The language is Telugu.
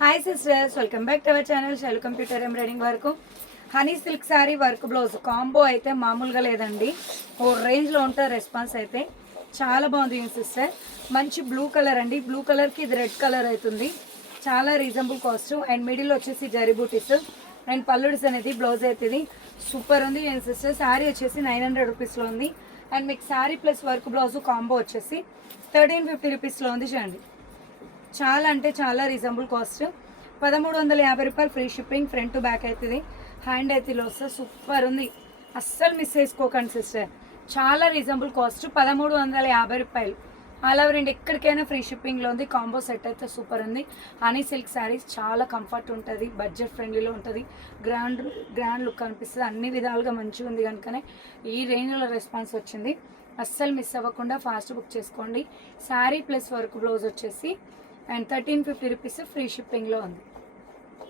Hi sisters, welcome back to our channel Shailu computer embroidering work. Honey silk sari work blouse combo అయితే మామూలుగా లేదండి. ఓ రేంజ్లో ఉంటుంది రెస్పాన్స్ అయితే. చాలా బాగుంది సిస్టర్. మంచి బ్లూ కలర్ అండి. బ్లూ కలర్కి ఇది రెడ్ కలర్ అవుతుంది. చాలా రీజనబుల్ కాస్ట్ అండ్ మిడిల్ వచ్చేసి జరీ బూటీస్ అండ్ పల్లుడిస్ అనేది బ్లౌజ్ అవుతుంది. సూపర్ ఉంది సిస్టర్. శారీ వచ్చేసి 900 రూపీస్లో ఉంది. అండ్ మీకు sari plus work blouse combo వచ్చేసి 1350 రూపీస్లో ఉంది. చూడండి, చాలా అంటే చాలా రీజనబుల్ కాస్ట్. 1350 రూపాయలు free shipping. Front to back అవుతుంది. హ్యాండ్ అయితే వస్తుంది. సూపర్ ఉంది, అస్సలు మిస్ చేసుకోకండి సిస్టర్. చాలా రీజనబుల్ కాస్ట్ 1350 రూపాయలు. ఆల్ ఓవర్ ఇండియా ఎక్కడికైనా ఫ్రీ షిప్పింగ్లో ఉంది. కాంబో సెట్ అయితే సూపర్ ఉంది. హనీ సిల్క్ శారీస్ చాలా కంఫర్ట్ ఉంటుంది, బడ్జెట్ ఫ్రెండ్లీలో ఉంటుంది, గ్రాండ్ లుక్ అనిపిస్తుంది. అన్ని విధాలుగా మంచిగా ఉంది కనుకనే ఈ రేంజ్లో రెస్పాన్స్ వచ్చింది. అస్సలు మిస్ అవ్వకుండా ఫాస్ట్ బుక్ చేసుకోండి. శారీ ప్లస్ వర్క్ బ్లౌజ్ వచ్చేసి అండ్ 1350 రూపీస్ ఫ్రీ షిప్పింగ్లో ఉంది.